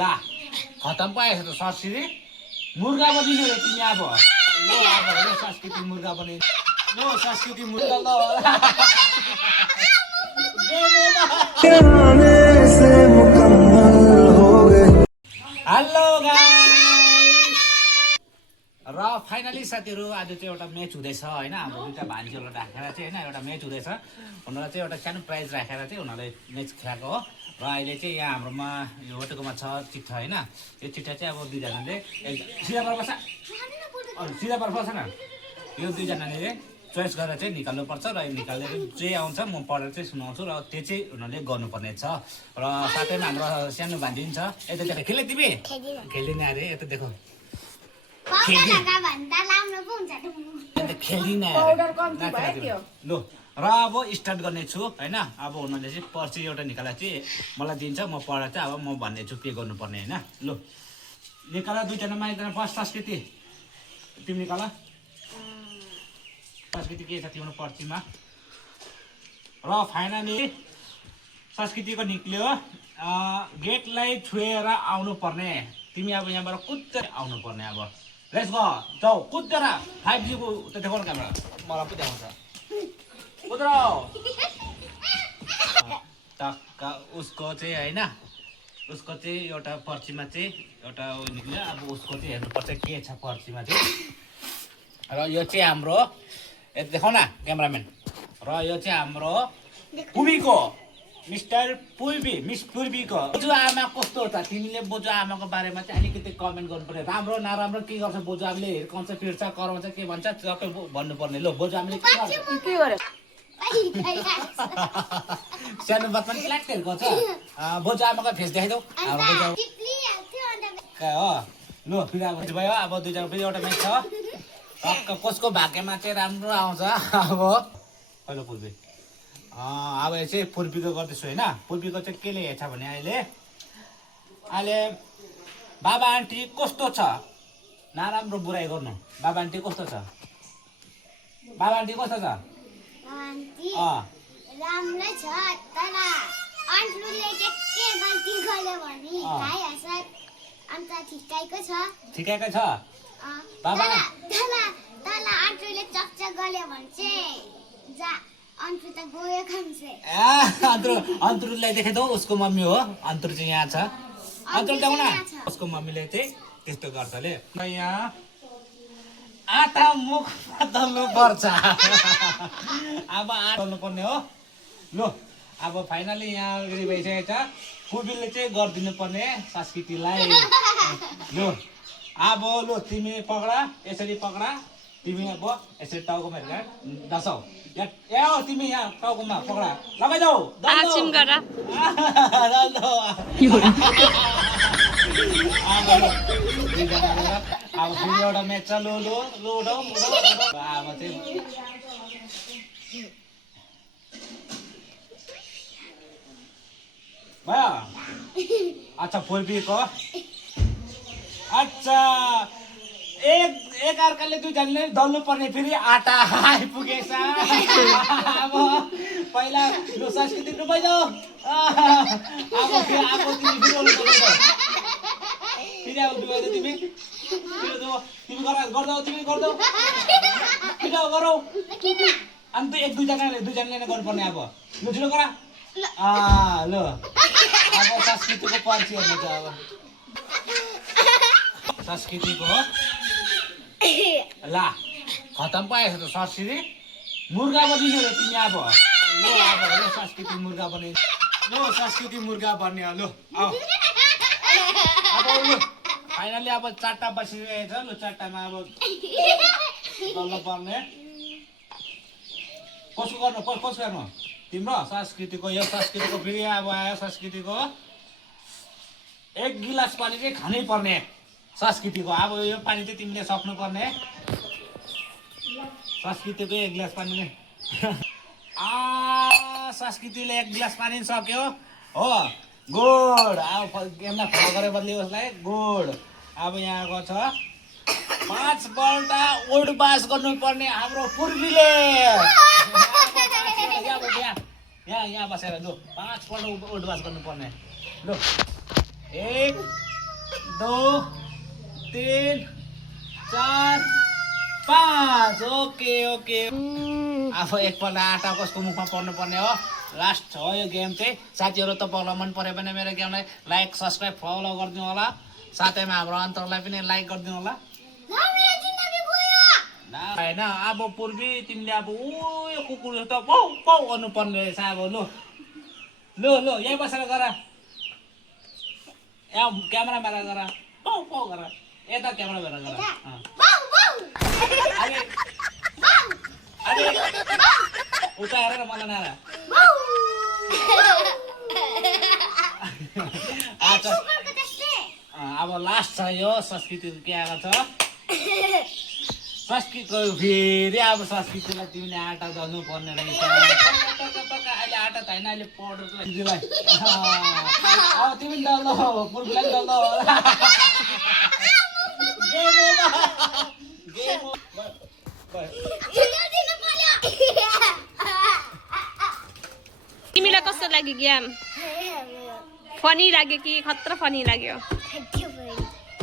ला खतम पाएछ त सब्सिडी मुर्गा बनिने रे तिमी अब लो अब हेर संस्कृति मुर्गा बने लो संस्कृति मुर्गा ल हेलो गाइस र फाइनली साथीहरु आज चाहिँ एउटा म्याच हुँदैछ हैन हाम्रो दुईटा भान्जीहरुलाई राखेर चाहिँ हैन एउटा म्याच हुँदैछ उनीहरुलाई चाहिँ एउटा सानो प्राइज राखेर चाहिँ उनीहरुले म्याच खेलाएको हो र अहिले चाहिँ यहाँ हाम्रोमा यो होटेकोमा छ चिट्ठा हैन यो चिट्ठा चाहिँ अब दुईजनाले सिधा पर पर्छ न यो दुईजनाले चोइस गरेर चाहिँ निकाल्नु पर्छ र निकालेर जे आउँछ म पढेर चाहिँ सुनाउँछु र त्यो चाहिँ उनीहरुले गर्नुपर्ने छ र साथैमा हाम्रो सानो भान्जी छ यता देखो खेले तिमी खेलिन अरे यता देखो लो र अब स्टार्ट गर्ने छु हैन अब उनीहरुले चाहिँ पर्ची एउटा निकालेर चाहिँ मलाई दिन्छ म पढेर चाहिँ अब म भन्ने छु के गर्नुपर्ने हैन लो निकाला दुईजनामा एकजना फर्स्ट संस्कृति तिमी निकाला संस्कृति के छ तिम्रो पर्चीमा र फाइनली संस्कृतिको निक्ल्यो गेटलाई छुएर आउनु पर्ने तिमी अब यहाँबाट कुद्दै आउनु पर्ने अब लेट्स गो जाऊ कुद्देर 5G को त देखाउन क्यामेरा मलाई पनि देखाउँछ कुद्रो टक्का उसको चाहिँ हैन उसको चाहिँ एउटा पर्चीमा चाहिँ एउटा निक्ल्यो अब उसको चाहिँ हेर्नुपर्छ के छ पर्चीमा चाहिँ र यो चाहिँ हाम्रो देखाउ न क्यामेराम्यान र यो चाहिँ हाम्रो पुबीको मिस्टर पूर्वी मिस पूर्वीको बोजू आमा कस्तो छ तिमीले बोजू आमाको बारेमा चाहिँ अलिकति कमेन्ट गर्नुपर्ने राम्रो नराम्रो के गर्छ बोजू आमाले हिर्काउँछ पिर्छ कराउँछ के भन्छ सबै भन्नुपर्ने लो बोजू आमाले के गर्यो सानो बातमा पनि क्लास हेर्छ बोजू आमाको फेस देखाइदेऊ हो लो फेरि अब भयो अब दुईजना फेरि एउटा म्याच छ कसको भाग्यमा चाहिँ राम्रो आउँछ अब पहिलो पूर्वी अब चाहिँ पूर्वीको गर्दैछु होइन पूर्वीको चाहिँ के लेखेको छ भने अहिले बाबा आन्टी कस्तो छ नराम्रो बुराइ गर्नु बाबा आन्टी कस्तो छ बाबा आन्टी कस्तो छ राम्रो छ तर आन्टीले के गल्ती गर्यो भने खाइहाल्छ अन्त ठिकैको छ बाबा तल आन्टीले चकचक गर्यो भने चाहिँ जा अन्त्रु त गयो खान्छ अन्तरुलाई देखाइदेऊ उसको मम्मी हो अन्तरु चाहिँ यहाँ छ अन्तरु देऊ न उसको मम्मीले चाहिँ त्यस्तो गर्छ ले यहाँ आटा मुखमा दल्नु पर्छ अब आटा दल्नु पर्ने हो लो अब फाइनली यहाँ रेडी भइसकेको छ पुबीले चाहिँ गरिदिनु पर्ने संस्कृतिलाई लो अब लो तिमी पक्रा यसरी पक्रा तिमी अब यसरी टाउकोमा हेरेर दसौ ए तिमी यहाँ टाउकोमा पक्रा लगाइदेऊ अब फेरि एउटा म्याच छ लो लो लो उठाऊ अब चाहिँ भयो अच्छा पूर्वीको अच्छा एक अर्काले दुईजनाले दल्नु पर्ने फेरि आटा आइपुगेछ अब पहिला लु संस्कृति डुबाइदेऊ अब फेरि आएको तिमी फेरि अब डुबाइदेऊ तिमी गर्दौ फेरि गरौ अन्त दुईजनाले नै गर्नुपर्ने अब लु छिटो गर ल अब संस्कृतिको पर्ची हेर्नु छ अब संस्कृतिको ला खतम पाएछ त सब्सिडी मुर्गा बनिने रे तिमी अब लो अब हेर संस्कृति मुर्गा बने लो संस्कृति मुर्गा बन्ने लो अब लो फाइनली अब चारटा बसिरहेको छ लो चारटामा अब दल्नु पर्ने कसको गर्नु तिम्रो संस्कृतिको यो संस्कृतिको फेरि अब आयो संस्कृतिको एक गिलास पानी चाहिँ खानै पर्ने संस्कृतिको अब यो पानी चाहिँ तिमीले सक्नु पर्ने संस्कृतिको एक गिलास पानी संस्कृतिले एक गिलास पानी सक्यो हो गुड अब गेमलाई फलो गरे बदली उसलाई गुड अब यहाँको छ 5 पल्ट उडबास गर्नुपर्ने हाम्रो पूर्वीले यहाँ बसेर लु 5 पल्ट उठबास गर्नुपर्ने लु 1 2 3 4 5 ओके ओके अब एकपल्ट आटा कसको मुखमा पर्नुपर्ने हो लास्ट हो यो गेम चाहिँ साथीहरू तपाईँहरूलाई मन पऱ्यो भने मेरो गेमलाई लाइक सब्सक्राइब फलो गरिदिनु होला साथैमा हाम्रो अन्तरलाई पनि लाइक गरिदिनु होला होइन अब पूर्वी तिमीले अब यो कुकुर त पाउ पाउ गर्नुपर्ने रहेछ अब लु लु लु यहीँ बसेर गर यहाँ क्यामेरा मेरा गर पाउ पाउ गर यता क्यामेरा मेरा गर उता हेरेर मलाई नारा अब लास्ट छ यो संस्कृति के आएको छ संस्कृतको फेरि अब संस्कृतिलाई तिमीले आटा दल्नु पर्ने रहेछ अहिले आटा त होइन अहिले पाउडर दिदीलाई अब तिमी दल्नु पुर्खुलाई दल्नु तिमीलाई कस्तो लाग्यो गेम फनी लाग्यो कि खतरा फनी लाग्यो